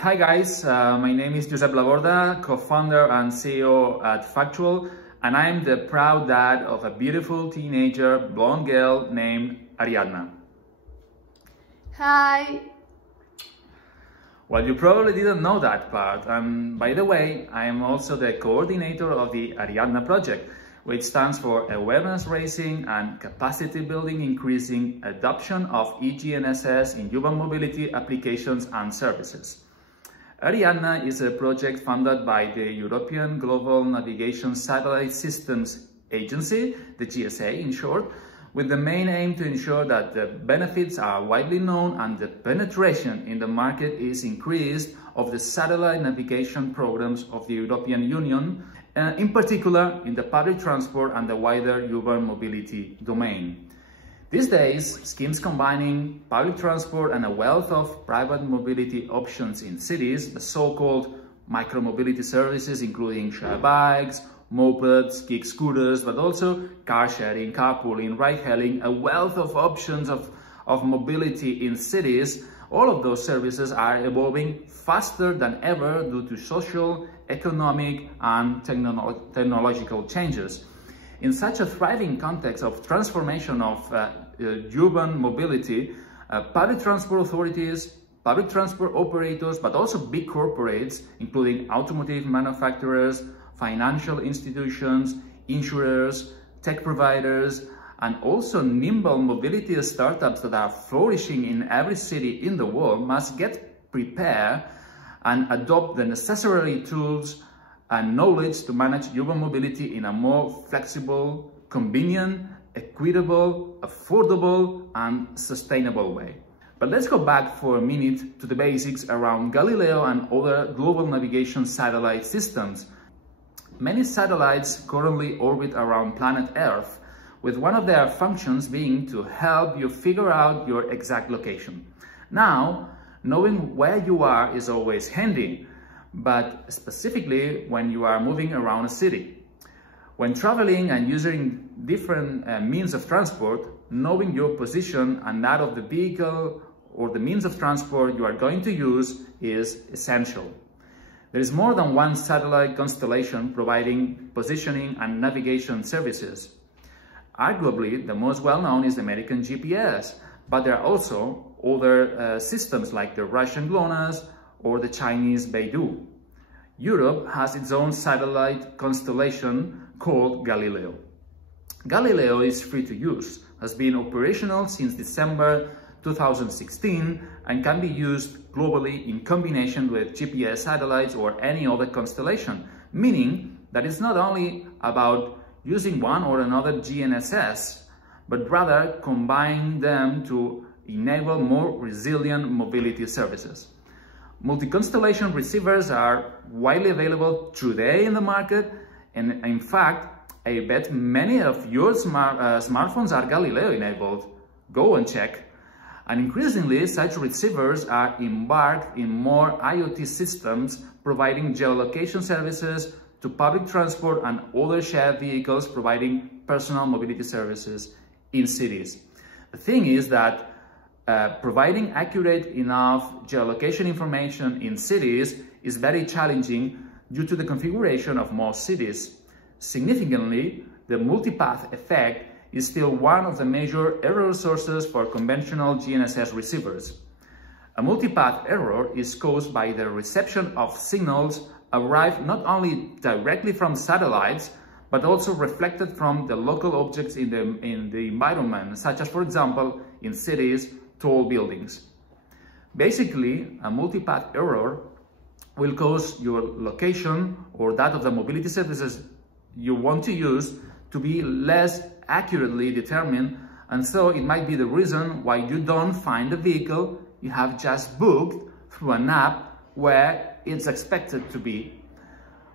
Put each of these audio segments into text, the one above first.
Hi guys, my name is Josep Laborda, co-founder and CEO at Factual, and I'm the proud dad of a beautiful teenager blonde girl named Ariadna. Hi! Well, you probably didn't know that part, and by the way, I am also the coordinator of the ARIADNA project, which stands for Awareness Raising and Capacity Building Increasing Adoption of eGNSS in Urban Mobility Applications and Services. ARIADNA is a project funded by the European Global Navigation Satellite Systems Agency, the GSA in short, with the main aim to ensure that the benefits are widely known and the penetration in the market is increased of the satellite navigation programs of the European Union, in particular in the public transport and the wider urban mobility domain. These days, schemes combining public transport and a wealth of private mobility options in cities, the so-called micro-mobility services including share bikes, mopeds, gig scooters, but also car sharing, carpooling, ride-hailing, a wealth of options of mobility in cities. All of those services are evolving faster than ever due to social, economic, and technological changes. In such a thriving context of transformation of urban mobility, public transport authorities, public transport operators, but also big corporates, including automotive manufacturers, financial institutions, insurers, tech providers, and also nimble mobility startups that are flourishing in every city in the world must get prepared and adopt the necessary tools and knowledge to manage urban mobility in a more flexible, convenient, equitable, affordable, and sustainable way. But let's go back for a minute to the basics around Galileo and other global navigation satellite systems. Many satellites currently orbit around planet Earth, with one of their functions being to help you figure out your exact location. Now, knowing where you are is always handy, but specifically when you are moving around a city. When traveling and using different means of transport, knowing your position and that of the vehicle or the means of transport you are going to use is essential. There is more than one satellite constellation providing positioning and navigation services. Arguably, the most well-known is the American GPS, but there are also other systems like the Russian GLONASS or the Chinese Beidou. Europe has its own satellite constellation called Galileo. Galileo is free to use, has been operational since December 2016 and can be used globally in combination with GPS satellites or any other constellation, meaning that it's not only about using one or another GNSS, but rather combining them to enable more resilient mobility services. Multi-constellation receivers are widely available today in the market, and in fact, I bet many of your smartphones are Galileo enabled. Go and check. And increasingly, such receivers are embarked in more IoT systems, providing geolocation services to public transport and other shared vehicles, providing personal mobility services in cities. The thing is that providing accurate enough geolocation information in cities is very challenging due to the configuration of most cities. Significantly, the multipath effect is still one of the major error sources for conventional GNSS receivers. A multipath error is caused by the reception of signals arrived not only directly from satellites, but also reflected from the local objects in the environment, such as, for example, in cities, tall buildings. Basically, a multipath error will cause your location or that of the mobility services you want to use to be less accurately determined, and so it might be the reason why you don't find the vehicle you have just booked through an app where it's expected to be.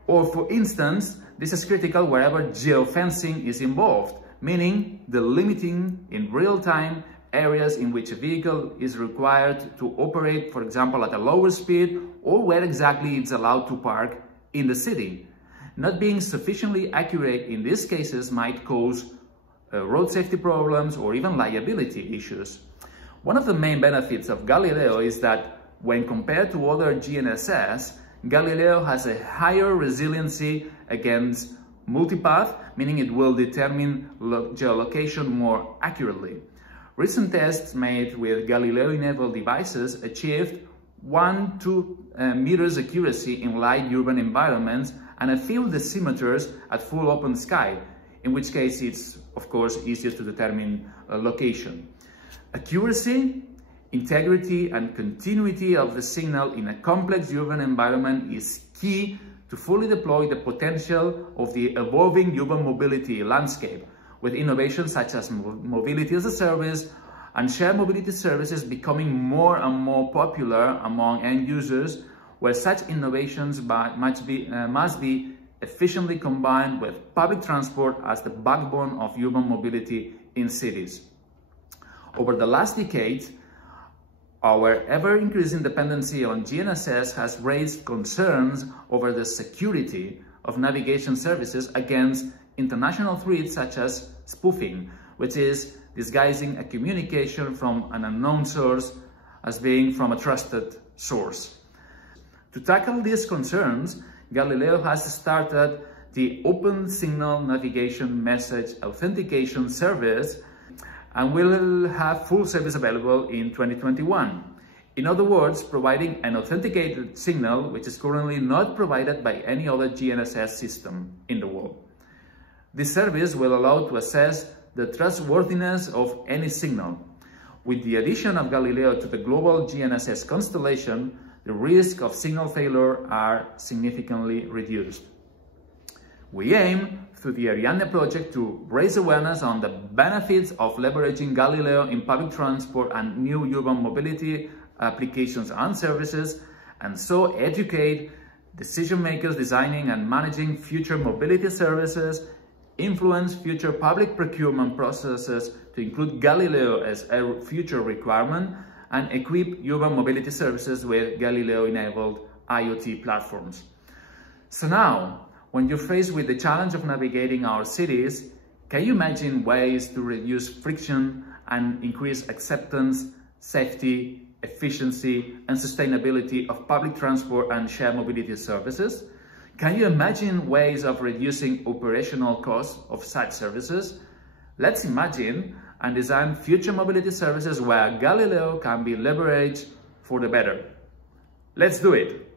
Or for instance, this is critical wherever geofencing is involved, meaning the limiting in real time areas in which a vehicle is required to operate, for example, at a lower speed, or where exactly it's allowed to park in the city. Not being sufficiently accurate in these cases might cause road safety problems or even liability issues. One of the main benefits of Galileo is that when compared to other GNSS, Galileo has a higher resiliency against multipath, meaning it will determine geolocation more accurately. Recent tests made with Galileo-enabled devices achieved 1–2 meters accuracy in light urban environments and a few decimeters at full open sky, in which case it's, of course, easier to determine location. Accuracy, integrity and continuity of the signal in a complex urban environment is key to fully deploy the potential of the evolving urban mobility landscape, with innovations such as mobility as a service and shared mobility services becoming more and more popular among end users, where such innovations must be efficiently combined with public transport as the backbone of urban mobility in cities. Over the last decade, our ever-increasing dependency on GNSS has raised concerns over the security of navigation services against international threats such as spoofing, which is disguising a communication from an unknown source as being from a trusted source. To tackle these concerns, Galileo has started the Open Signal Navigation Message Authentication Service and will have full service available in 2021. In other words, providing an authenticated signal which is currently not provided by any other GNSS system in the world. This service will allow to assess the trustworthiness of any signal. With the addition of Galileo to the global GNSS constellation, the risk of signal failure are significantly reduced. We aim, through the ARIADNA project, to raise awareness on the benefits of leveraging Galileo in public transport and new urban mobility applications and services, and so educate decision makers designing and managing future mobility services, influence future public procurement processes to include Galileo as a future requirement, and equip urban mobility services with Galileo-enabled IoT platforms. So now, when you're faced with the challenge of navigating our cities, can you imagine ways to reduce friction and increase acceptance, safety, efficiency, and sustainability of public transport and shared mobility services? Can you imagine ways of reducing operational costs of such services? Let's imagine and design future mobility services where Galileo can be leveraged for the better. Let's do it!